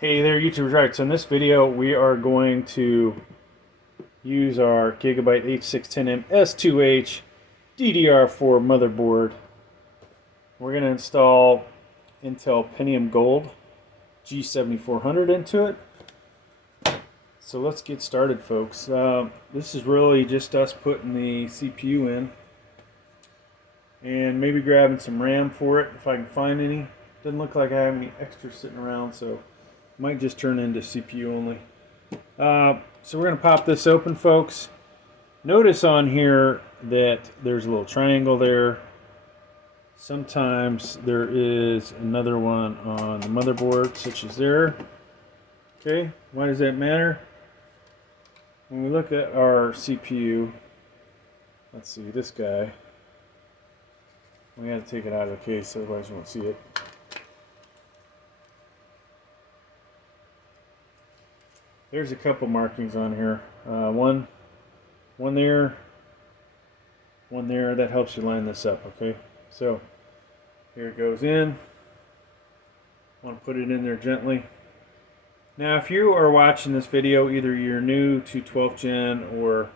Hey there YouTubers, right, so in this video we are going to use our Gigabyte H610m S2H DDR4 motherboard. We're going to install Intel Pentium Gold G7400 into it. So let's get started, folks. This is really just us putting the CPU in and maybe grabbing some RAM for it if I can find any. Doesn't look like I have any extra sitting around, so might just turn into CPU only. So we're going to pop this open, folks. Notice on here that there's a little triangle there. Sometimes there is another one on the motherboard, such as there. Okay, why does that matter? When we look at our CPU, let's see, this guy, we got to take it out of the case, otherwise you won't see it. There's a couple markings on here. One there, one there. That helps you line this up, okay? So here it goes in. I want to put it in there gently. Now, if you are watching this video, either you're new to 12th gen or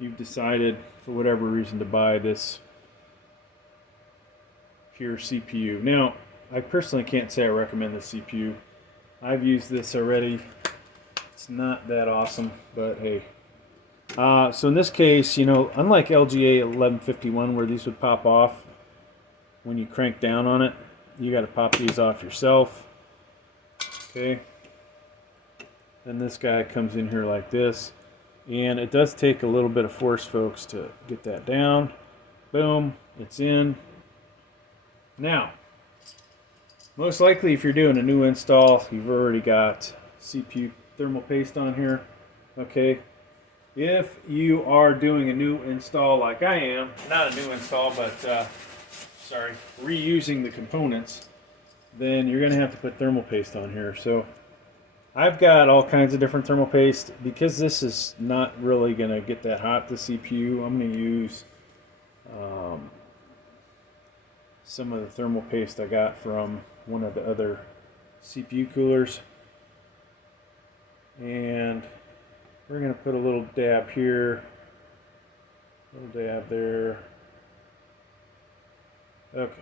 you've decided for whatever reason to buy this pure CPU. Now, I personally can't say I recommend this CPU. I've used this already. It's not that awesome, but hey. So in this case, you know, unlike LGA 1151 where these would pop off when you crank down on it, you got to pop these off yourself. Okay. Then this guy comes in here like this, and it does take a little bit of force, folks, to get that down. Boom, it's in. Now, most likely if you're doing a new install, you've already got CPU thermal paste on here. Okay, if you are doing a new install like I am, not a new install, but reusing the components, then you're gonna have to put thermal paste on here. So I've got all kinds of different thermal paste. Because this is not really gonna get that hot, the CPU, I'm gonna use some of the thermal paste I got from one of the other CPU coolers. And we're going to put a little dab here, a little dab there. Okay.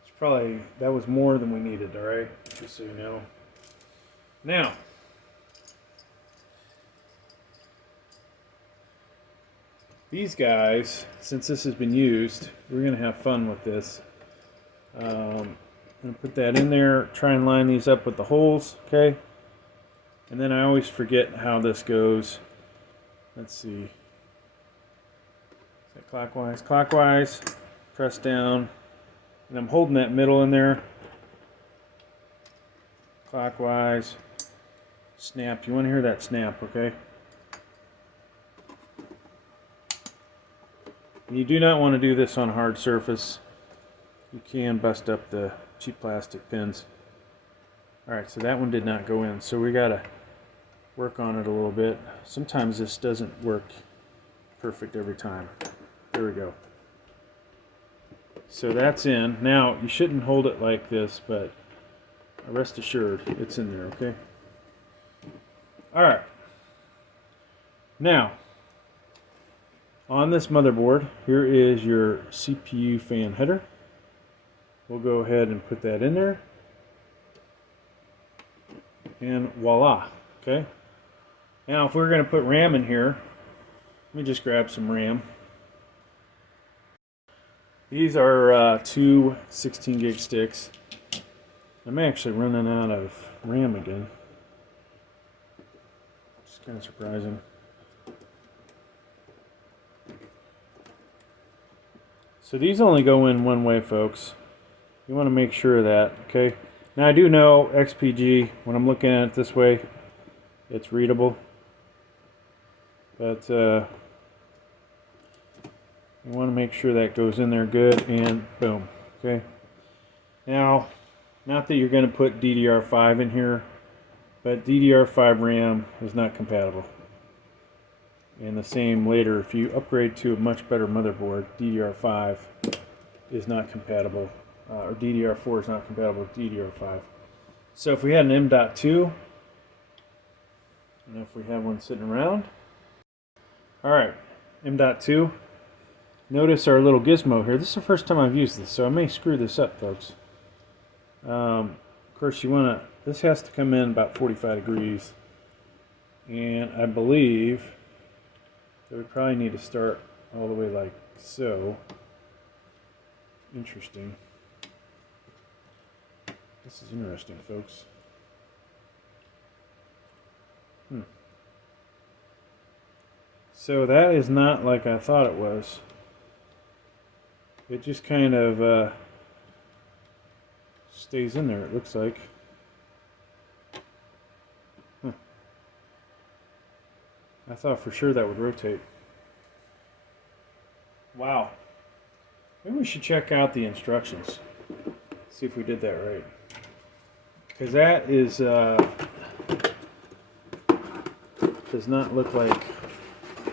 It's probably, that was more than we needed, alright? Just so you know. Now, these guys, since this has been used, we're going to have fun with this. I'm going to put that in there, try and line these up with the holes, okay? And then I always forget how this goes. Let's see. Is that clockwise? Clockwise, press down, and I'm holding that middle in there. Clockwise, snap. You want to hear that snap, okay? And you do not want to do this on a hard surface. You can bust up the cheap plastic pins. Alright, so that one did not go in, so we gotta work on it a little bit. Sometimes this doesn't work perfect every time. There we go. So that's in. Now, you shouldn't hold it like this, but rest assured, it's in there, okay? Alright. Now, on this motherboard, here is your CPU fan header. We'll go ahead and put that in there. And voila, okay? Now if we're going to put RAM in here, let me just grab some RAM. These are two 16 gig sticks. I'm actually running out of RAM again. It's kind of surprising. So these only go in one way, folks. You want to make sure of that, okay? Now I do know XPG, when I'm looking at it this way, it's readable. But you want to make sure that goes in there good, and boom, okay? Now, not that you're going to put DDR5 in here, but DDR5 RAM is not compatible. And the same later, if you upgrade to a much better motherboard, DDR5 is not compatible. Or DDR4 is not compatible with DDR5. So if we had an M.2, and if we have one sitting around, all right, M.2. Notice our little gizmo here. This is the first time I've used this, so I may screw this up, folks. Of course, this has to come in about 45 degrees, and I believe that we probably need to start all the way like so. Interesting. This is interesting, folks. So that is not like I thought it was. It just kind of stays in there, it looks like. I thought for sure that would rotate. Wow. Maybe we should check out the instructions. See if we did that right. Because that is does not look like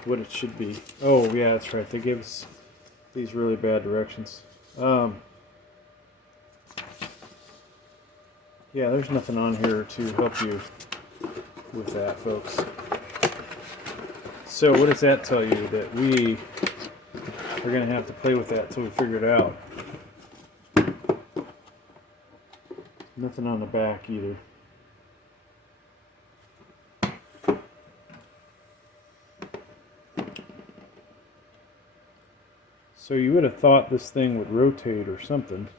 what it should be. Oh yeah, that's right. They gave us these really bad directions. Yeah, there's nothing on here to help you with that, folks. So what does that tell you? That we are going to have to play with that until we figure it out. Nothing on the back either. So you would have thought this thing would rotate or something.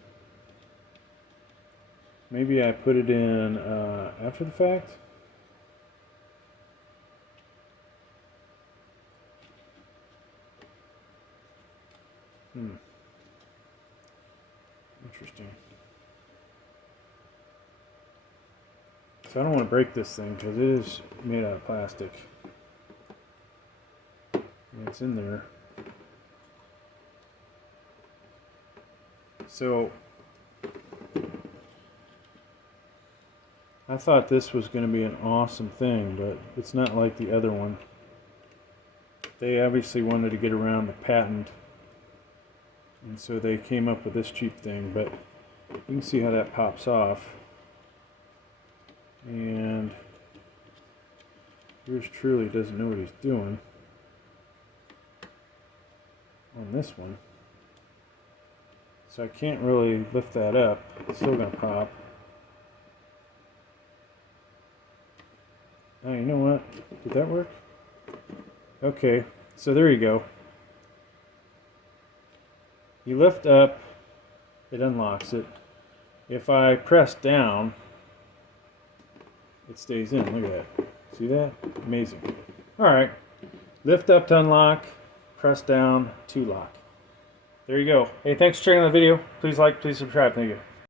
Maybe I put it in after the fact? Interesting. So I don't want to break this thing because it is made out of plastic. And it's in there. So I thought this was going to be an awesome thing, but it's not like the other one. They obviously wanted to get around the patent, and so they came up with this cheap thing, but you can see how that pops off. And yours truly doesn't know what he's doing on this one. So I can't really lift that up. It's still going to pop. Oh, you know what? Did that work? Okay, so there you go. You lift up, it unlocks it. If I press down, it stays in. Look at that. See that? Amazing. Alright. Lift up to unlock, press down to lock. There you go. Hey, thanks for checking out the video. Please like, please subscribe. Thank you.